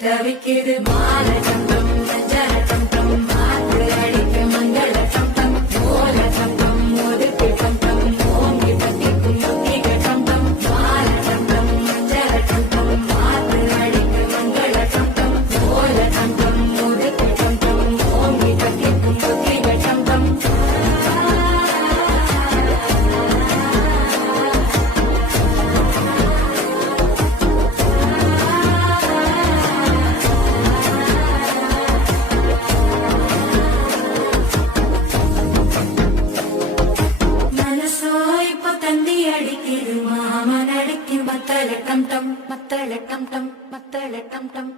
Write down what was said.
தவிக்குது மாலை சம்பம் மஞ்சள சம்பம் மாற்று அடிக்க மங்கள சம்பம் ஓல சம்பம் ஒதுக்கு சம்பம் ஓங்கி பத்திக்கும் ஒத்திக சம்பம் மாலை சம்பம் மஞ்சள சம்பம் மாற்று அடிக்க மங்கள சம்பம் ஓல சம்பம் ஒதுக்கு சம்பம் ஓங்கி பத்திக்கும் ஒத்திக சம்பம் மாமன் அடிக்கும் மத்தள டம் டம் மத்தள டம் டம் மத்தள டம் டம்